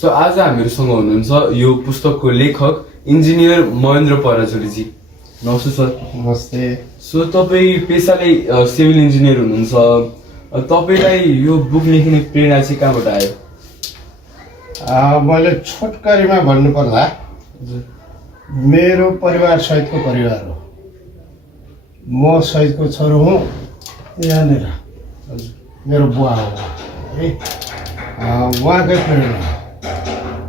So आज हामीहरूसँग हुनुहुन्छ यो पुस्तकको लेखक इन्जिनियर महेन्द्र पराजुलीजी। नमस्ते सर। नमस्ते। सो तपाईँ पेसाले सिभिल इन्जिनियर हुनुहुन्छ, तपाईँलाई यो बुक लेख्ने प्रेरणा चाहिँ कहाँबाट आयो? मैले छोटकरीमा भन्नुपर्दा मेरो परिवार सहितको परिवार हो। म सहितको छोरो हुँ। यहाँनिर मेरो बुवा हो है। उहाँकै प्रेरणा,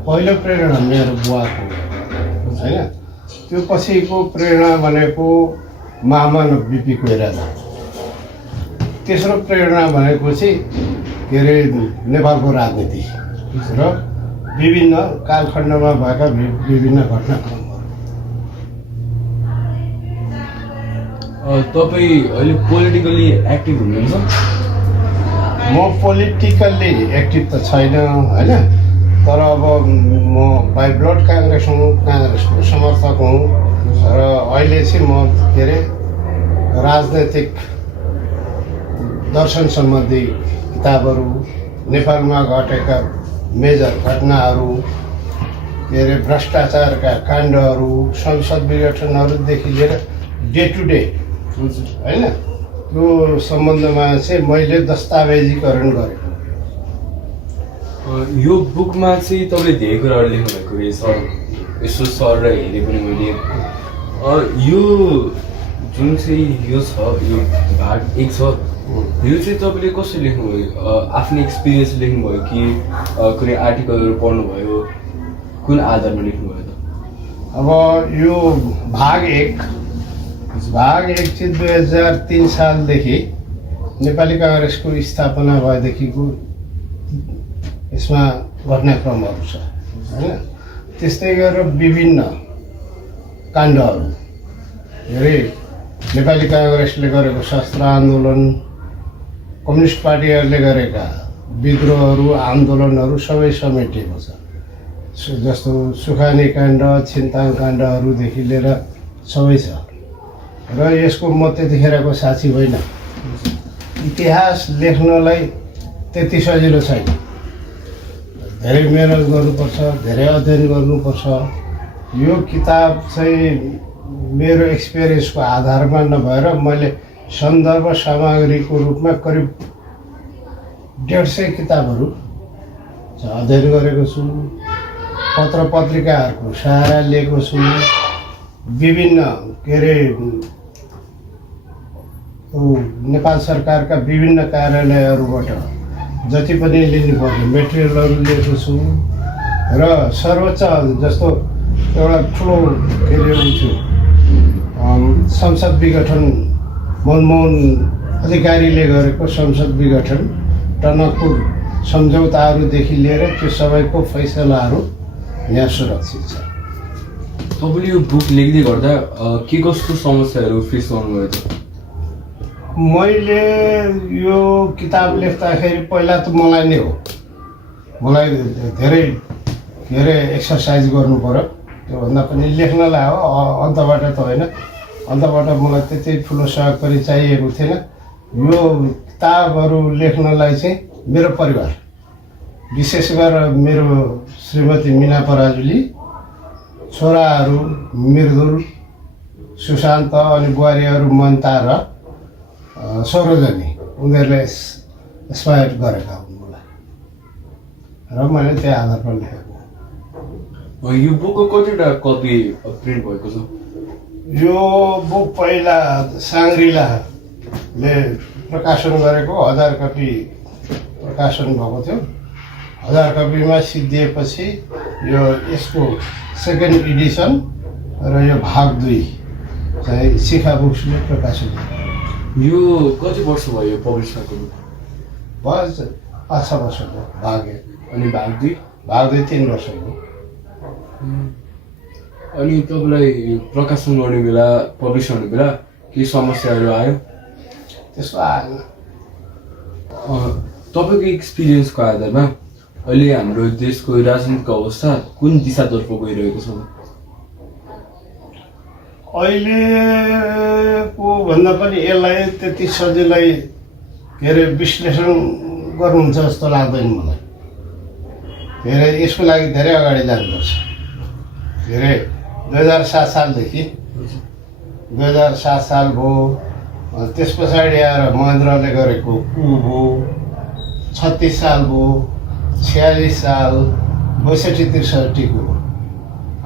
पहिलो प्रेरणा मेरो बुवाको होइन। त्यो पछिको प्रेरणा भनेको मामा बिपी कोइराला। तेस्रो प्रेरणा भनेको चाहिँ के अरे नेपालको राजनीति र विभिन्न कालखण्डमा भएका विभिन्न घटनाक्रमहरू। तपाईँ अहिले पोलिटिकली एक्टिभ हुनुहुन्छ? म पोलिटिकल्ली एक्टिभ त छैन होइन, तर अब म बाई ब्लड काङ्ग्रेसको समर्थक हुँ र अहिले चाहिँ म के अरे राजनैतिक दर्शन सम्बन्धी किताबहरू, नेपालमा घटेका मेजर घटनाहरू, के अरे भ्रष्टाचारका काण्डहरू, संसद विघटनहरूदेखि लिएर डे टु डे होइन त्यो सम्बन्धमा चाहिँ मैले दस्तावेजीकरण गरेको। यो बुकमा चाहिँ तपाईँले धेरै कुराहरू लेख्नुभएको रहेछ। यसो सर र हेरेँ पनि मैले यो जुन चाहिँ यो छ, यो भाग 1 छ, यो चाहिँ तपाईँले कसरी लेख्नुभयो? आफ्नो एक्सपिरियन्स लेख्नुभयो कि कुनै आर्टिकलहरू पढ्नुभयो? कुन आधारमा लेख्नुभयो त? अब यो भाग 1 चाहिँ 2003 सालदेखि नेपाली काङ्ग्रेसको स्थापना भएदेखिको यसमा घटनाक्रमहरू छ होइन। त्यस्तै गरेर विभिन्न काण्डहरू, धेरै नेपाली काङ्ग्रेसले गरेको शस्त्र आन्दोलन, कम्युनिस्ट पार्टीहरूले गरेका विद्रोहहरू, आन्दोलनहरू सबै समेटिएको छ। जस्तो सुखानी काण्ड, छिन्ताङ काण्डहरूदेखि लिएर सबै छ। र यसको म त्यतिखेरको साथी होइन। इतिहास लेख्नलाई त्यति सजिलो छैन। धेरै मेहनत गर्नुपर्छ, धेरै अध्ययन गर्नुपर्छ। यो किताब चाहिँ मेरो एक्सपिरियन्सको आधारमा नभएर मैले सन्दर्भ सामग्रीको रूपमा करिब 150 किताबहरू अध्ययन गरेको छु। पत्र पत्रिकाहरूको सहारा लिएको छु। विभिन्न के अरे नेपाल सरकारका विभिन्न कार्यालयहरूबाट जति पनि लिनुपर्ने मेटेरियलहरू लिएको छु। र सर्वोच्च जस्तो एउटा ठुलो के अरे थियो संसद विघटन, मनमोहन अधिकारीले गरेको संसद विघटन, टनकपुर सम्झौताहरूदेखि लिएर त्यो सबैको फैसलाहरू यहाँ सुरक्षित छ। तपाईँले यो बुक लेख्दै गर्दा के कस्तो समस्याहरू फेस गर्नुभयो त? मैले यो किताब लेख्दाखेरि पहिला त मलाई नै हो, मलाई धेरै के अरे एक्सर्साइज गर्नु पऱ्यो। त्योभन्दा पनि लेख्नलाई हो, अन्तबाट त होइन। अन्तबाट मलाई त्यति ठुलो सहयोग पनि चाहिएको थिएन। यो किताबहरू लेख्नलाई चाहिँ मेरो परिवार, विशेष गरेर मेरो श्रीमती मीना पराजुली, छोराहरू मृदुल, सुशान्त अनि बुहारीहरू मन्ता र सरोजनी, उनीहरूले इन्स्पायर गरेका हुन् मलाई र मैले त्यो आधारमा लेखेको। यो बुकको कतिवटा कपी प्रिन्ट भएको छ? यो बुक पहिला साङ्ग्रिलाले प्रकाशन गरेको 1000 कपी प्रकाशन भएको थियो। 1000 कपीमा सिद्धिएपछि यो यसको सेकेन्ड एडिसन र यो भाग 2 चाहिँ शिखा बुक्सले प्रकाशन गर्यो। यो कति वर्ष भयो पब्लिस भएको? बस 5-6 वर्षको भाग 1 अनि भाग 2? भाग 2 3 वर्षको। अनि तपाईँलाई प्रकाशन गर्ने बेला, पब्लिस गर्ने बेला केही समस्याहरू आयो? त्यस्तो आएन। तपाईँको एक्सपिरियन्सको आधारमा अहिले हाम्रो देशको राजनीतिक अवस्था कुन दिशातर्फ गइरहेको छ? अहिलेको भन्दा पनि यसलाई त्यति सजिलै के अरे विश्लेषण गर्नुहुन्छ जस्तो लाग्दैन मलाई। धेरै यसको लागि धेरै अगाडि जानुपर्छ। धेरै 2007 सालदेखि 2007 साल भयो। त्यस पछाडि आएर महेन्द्रले गरेको कु भयो, 36 साल भयो, 46 साल, 62-63 को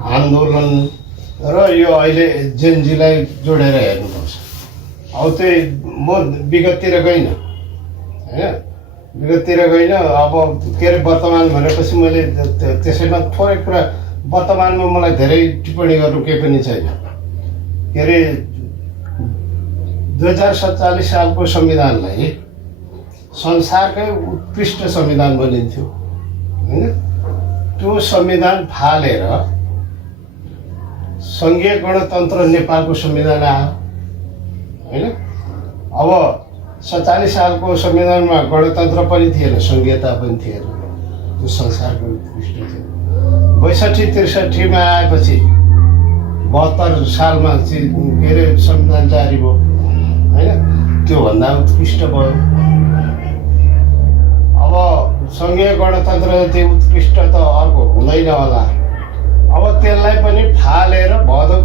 आन्दोलन र यो अहिले जेनजीलाई जोडेर हेर्नुपर्छ। अब त्यही म विगततिर गइनँ होइन, विगततिर गइनँ। अब के अरे वर्तमान भनेपछि मैले त्यसैमा थोरै कुरा, वर्तमानमा मलाई धेरै टिप्पणी गर्नु केही पनि छैन। के अरे 2047 सालको संविधानलाई संसारकै उत्कृष्ट संविधान बनिन्थ्यो होइन। त्यो संविधान फालेर सङ्घीय गणतन्त्र नेपालको संविधान आयो होइन। अब 47 सालको संविधानमा गणतन्त्र पनि थिएन, सङ्घीयता पनि थिएन, त्यो संसारको उत्कृष्ट थियो। 62-63 आएपछि 72 सालमा चाहिँ के अरे संविधान जारी भयो होइन, त्योभन्दा उत्कृष्ट भयो। अब सङ्घीय गणतन्त्र जति उत्कृष्ट त अर्को हुँदैन होला। अब त्यसलाई पनि फालेर भदौ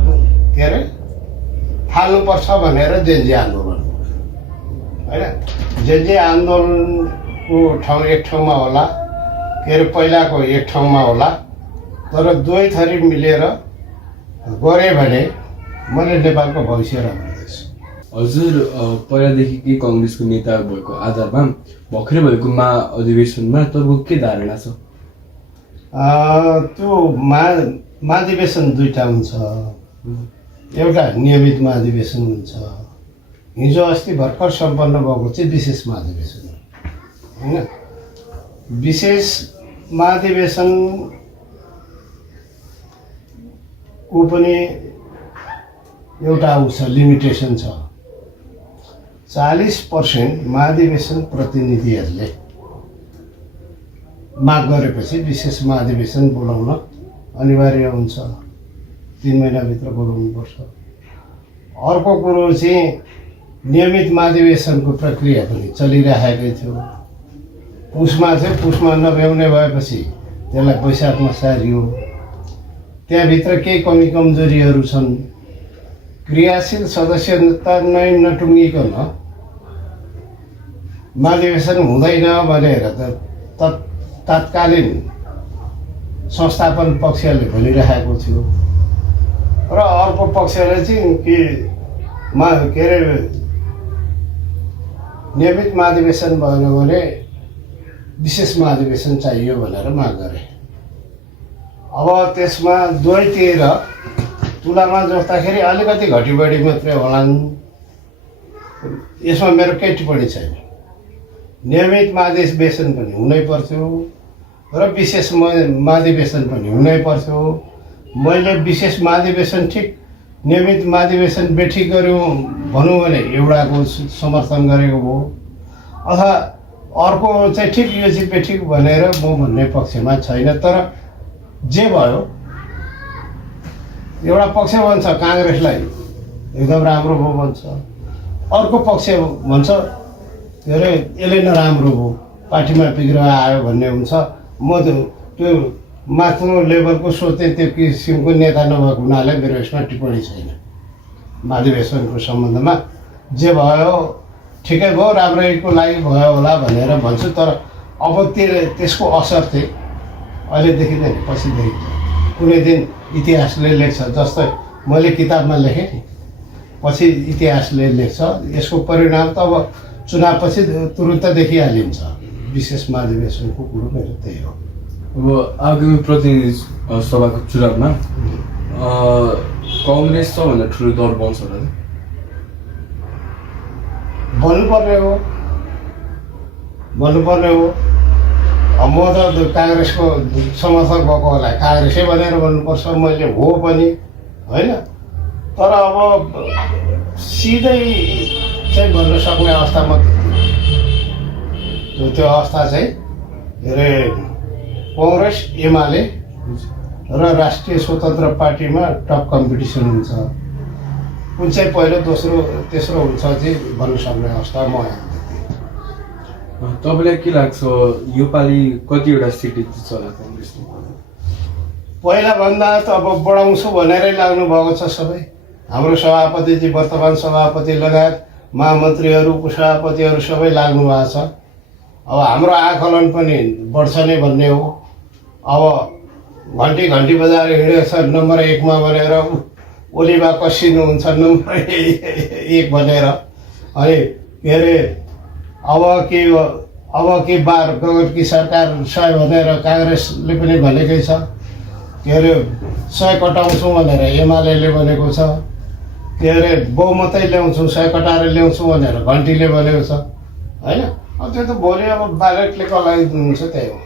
के अरे फाल्नुपर्छ भनेर जेनजी आन्दोलन होइन। जेनजी आन्दोलनको ठाउँ एक ठाउँमा होला, के अरे पहिलाको एक ठाउँमा होला, तर दुवै थरी मिलेर गरे भने मैले नेपालको भविष्य राम्रो देख्छु। हजुर पहिलादेखि कङ्ग्रेसको नेता भएको आधारमा भर्खरै भएको महाअधिवेशनमा तपाईँको के धारणा छ? त्यो महाधिवेशन दुईवटा हुन्छ। एउटा नियमित महाधिवेशन हुन्छ, हिजो अस्ति भर्खर सम्पन्न भएको चाहिँ विशेष महाधिवेशन हो होइन। विशेष महाधिवेशनको पनि एउटा उस लिमिटेसन छ। 40% महाधिवेशन प्रतिनिधिहरूले माग गरेपछि विशेष महाधिवेशन बोलाउन अनिवार्य हुन्छ, 3 महिनाभित्र बोलाउनुपर्छ। अर्को कुरो चाहिँ नियमित महाधिवेशनको प्रक्रिया पनि चलिरहेकै थियो। पुसमा नभ्याउने भएपछि त्यसलाई वैशाखमा सारियो। त्यहाँभित्र केही कमी कमजोरीहरू छन्। क्रियाशील सदस्यता नै नटुङ्गिकन महाधिवेशन हुँदैन भनेर तत्कालीन संस्थापन पक्षले भनिरहेको थियो र अर्को पक्षले चाहिँ के अरे नियमित महाधिवेशन भएन भने विशेष महाधिवेशन चाहियो भनेर माग गरे। अब त्यसमा दुवैतिर तुलनामा जोड्दाखेरि अलिकति घटिबढी मात्रै होलान्। यसमा मेरो केही टिप्पणी छैन। नियमित महाधिवेशन पनि हुनै पर्थ्यो र विशेष महाधिवेशन पनि हुनै पर्थ्यो। मैले विशेष महाधिवेशन ठिक नियमित महाधिवेशन बेठिक गऱ्यौँ भनौँ भने एउटाको समर्थन गरेको हो, अथवा अर्को चाहिँ ठिक यो चाहिँ बेठिक भनेर म भन्ने पक्षमा छैन। तर जे भयो, एउटा पक्ष भन्छ काङ्ग्रेसलाई एकदम राम्रो भयो भन्छ, अर्को पक्ष भन्छ के अरे यसले नराम्रो भयो, पार्टीमा विग्रह आयो भन्ने हुन्छ। म त्यो माथिल्लो लेभलको सोच्ने त्यो किसिमको नेता नभएको हुनाले मेरो यसमा टिप्पणी छैन। महाधिवेशनको सम्बन्धमा जे भयो ठिकै भयो, राम्रैको लागि भयो होला भनेर भन्छु। तर अब त्यसको असर चाहिँ अहिले देखिँदैन, पछि देखिन्छ। कुनै दिन इतिहासले लेख्छ, जस्तै मैले किताबमा लेखेँ नि, पछि इतिहासले लेख्छ। यसको परिणाम त अब चुनावपछि तुरुन्त देखिहालिन्छ। विशेष महाधिवेशनको कुरो मेरो त्यही हो। अब आगामी प्रतिनिधि सभाको चुनावमा कङ्ग्रेस सबभन्दा ठुलो दल बन्छ होला, बन्नुपर्ने हो। अब म त काङ्ग्रेसको समर्थक भएको होला, काङ्ग्रेसै भनेर भन्नुपर्छ, मैले हो पनि होइन। तर अब सिधै चाहिँ भन्न सक्ने अवस्था म त्यो अवस्था चाहिँ के अरे कङ्ग्रेस एमाले र राष्ट्रिय स्वतन्त्र पार्टीमा टप कम्पिटिसन हुन्छ। कुन चाहिँ पहिलो दोस्रो तेस्रो हुन्छ चाहिँ भन्न सक्ने अवस्था म तपाईँलाई के लाग्छ योपालि कतिवटा सिट जित्छ होला कङ्ग्रेसले? पहिलाभन्दा त अब बढाउँछु भनेरै लाग्नु भएको छ सबै। हाम्रो सभापतिजी, वर्तमान सभापति लगायत महामन्त्रीहरू, उपसभापतिहरू सबै लाग्नु भएको छ। अब हाम्रो आकलन पनि बढ्छ नै भन्ने हो। अब घन्टी घन्टी बजाएर हिँडेछ नम्बर 1 मा भनेर ओलीबा कसिनुहुन्छ नम्बर 1 भनेर। अनि के अरे अब के बार गगनकी सरकार 100 भनेर काङ्ग्रेसले पनि भनेकै छ। के अरे 100 कटाउँछौँ भनेर एमाले भनेको छ। के अरे बहुमतै ल्याउँछौँ 100 कटाएर ल्याउँछौँ भनेर घन्टीले भनेको छ होइन। अब त्यो त भोलि अब ब्यालेटले कसलाई दिनुहुन्छ त्यही हो।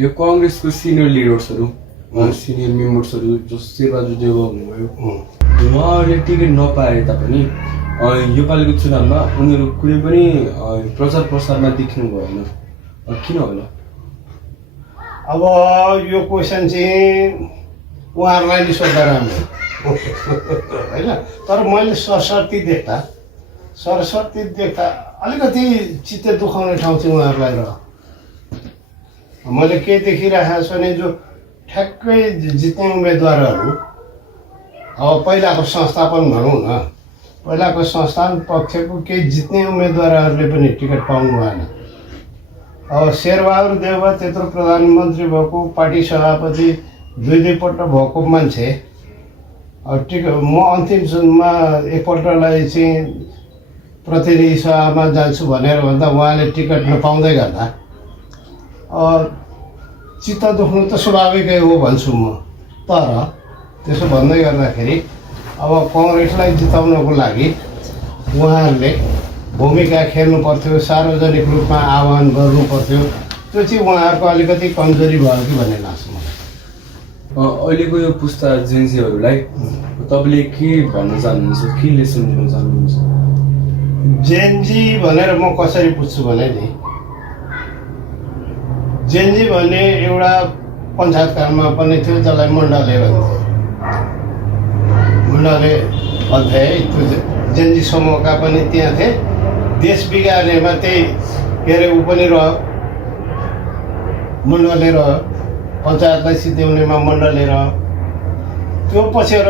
यो कङ्ग्रेसको सिनियर लिडर्सहरू, सिनियर मेम्बर्सहरू जस्तो शेरबहादुर देउवा हुनुभयो, उहाँहरूले टिकट नपाए तापनि योपालिको चुनावमा उनीहरू कुनै पनि प्रचार प्रसारमा देख्नु भएन, किन होला? अब यो क्वेसन चाहिँ उहाँहरूलाई नि सोध्दा राम्रो होइन। तर मैले सरस्वती देख्दा अलिकति चित्त दुखाउने ठाउँ चाहिँ उहाँहरूलाई र मैले के देखिरहेको छु भने जो ठ्याक्कै जित्ने उम्मेदवारहरू अब पहिलाको संस्थापन भनौँ न, पहिलाको संस्थान पक्षको केही जित्ने उम्मेदवारहरूले पनि टिकट पाउनु भएन। अब शेरबहादुर देउवा त्यत्रो प्रधानमन्त्री भएको, पार्टी सभापति दुईपल्ट भएको मान्छे, अब म अन्तिम चुनावमा एकपल्टलाई चाहिँ प्रतिनिधि सभामा जान्छु भनेर भन्दा उहाँले टिकट नपाउँदै गर्दा चित्त दुख्नु त स्वाभाविकै हो भन्छु म। तर त्यसो भन्दै गर्दाखेरि अब कङ्ग्रेसलाई जिताउनको लागि उहाँहरूले भूमिका खेल्नु पर्थ्यो, सार्वजनिक रूपमा आह्वान गर्नु पर्थ्यो। त्यो चाहिँ उहाँहरूको अलिकति कमजोरी भयो कि भन्ने लाग्छ मलाई। अहिलेको यो पुस्ता जेन्जीहरूलाई तपाईँले के भन्न चाहनुहुन्छ, के लेसन दिन चाहनुहुन्छ? जेन्जी भनेर म कसरी बुझ्छु भने नि, जेन्जी भन्ने एउटा पञ्चायतकालमा पनि थियो जसलाई मण्डले भन्थे। मण्डले भन्थे त्यो जेन्जी समूहका पनि त्यहाँ थिए। देश बिगार्नेमा त्यही के अरे ऊ पनि रह्यो, मण्डले रह्यो। पञ्चायतलाई सिद्ध्याउनेमा मण्डले रह्यो। त्यो पछिएर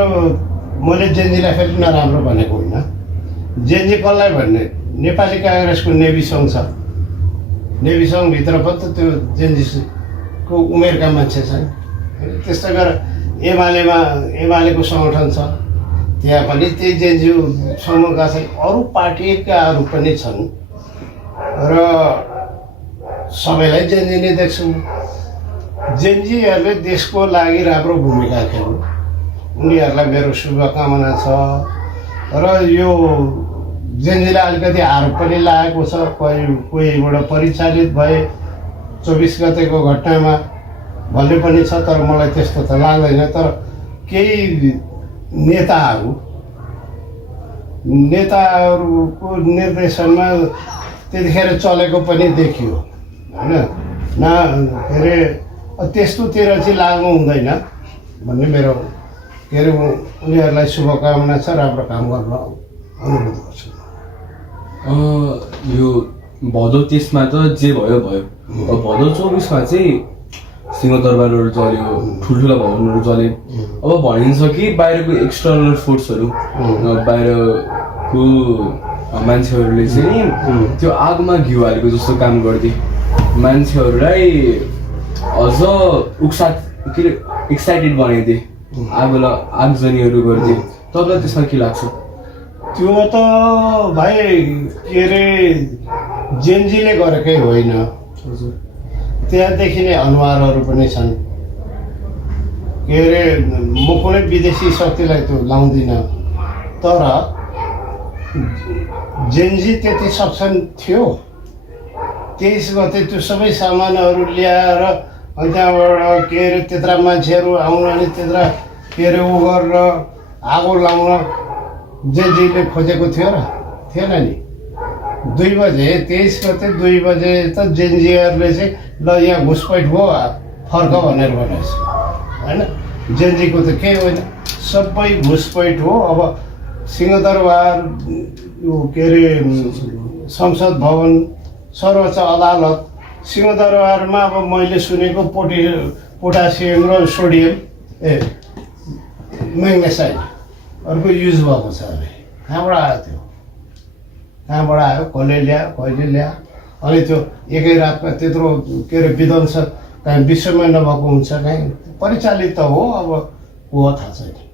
मैले जेन्जीलाई फेरि नराम्रो भनेको होइन। जेन्जी कसलाई भन्ने, नेपाली काङ्ग्रेसको नेभी सङ्घ छ, नेभी सङ्घभित्र पनि त त्यो जेन्जीको उमेरका मान्छे छन्। त्यस्तै गरेर एमालेको सङ्गठन छ, त्यहाँ पनि त्यही जेन्जी समूहका छन्। अरू पार्टीकाहरू पनि छन् र सबैलाई जेन्जी नै देख्छु। जेन्जीहरूले देशको लागि राम्रो भूमिका खेल्नु, उनीहरूलाई मेरो शुभकामना छ। र यो जेन्जीलाई अलिकति आरोप पनि लागेको छ, कोहीबाट परिचालित भए 24 गतेको घटनामा भन्ने पनि छ। तर मलाई त्यस्तो त लाग्दैन। तर केही नेताहरूको निर्देशनमा त्यतिखेर चलेको पनि देखियो होइन। न के अरे त्यस्तोतिर चाहिँ लाग्नु हुँदैन भन्ने मेरो के अरे उनीहरूलाई शुभकामना छ। राम्रो काम गर्न अनुरोध गर्छु। यो भदौ 23मा त जे भयो भयो। अब भदौ 24मा चाहिँ सिंहदरबारहरू जल्यो, ठुल्ठुला भवनहरू जले। अब भनिन्छ कि बाहिरको एक्सटर्नल फोर्सहरू, बाहिरको मान्छेहरूले चाहिँ त्यो आगोमा घिउ हालेको जस्तो काम गर्दै मान्छेहरूलाई अझ एक्साइटेड बनाइदिए, आगजनीहरू गरिदिए। तपाईँलाई त्यसमा के लाग्छ? त्यो त भाइ के अरे जेन्जीले गरेकै होइन। त्यहाँदेखि नै अनुहारहरू पनि छन्। के अरे म कुनै विदेशी शक्तिलाई त्यो लाउँदिनँ, तर जेन्जी त्यति सक्षम थियो। 23 गते त्यो सबै सामानहरू ल्याएर अनि त्यहाँबाट के अरे त्यत्रा मान्छेहरू आउन अनि त्यत्रा के अरे उ गरेर आगो लाउन जेन्जीले खोजेको थियो र थिएन नि। 2 बजे 23 गते 2 बजे त जेन्जीहरूले चाहिँ ल यहाँ घुसपैठ भयो फर्क भनेर भनेछ होइन। जेन्जीको त केही होइन, सबै घुसपैठ हो। अब सिंहदरबार यो के अरे संसद भवन सर्वोच्च अदालत सिंहदरबारमा अब मैले सुनेको पोटासियम र सोडियम म्याग्नेसाइडहरूको युज भएको छ अरे कहाँबाट आयो त्यो कहाँबाट आयो कसले ल्यायो कहिले ल्यायो अनि त्यो एकै रातमा त्यत्रो के अरे विध्वंस कहीँ विश्वमै नभएको हुन्छ कहीँ परिचालित त हो अब को थाहा छैन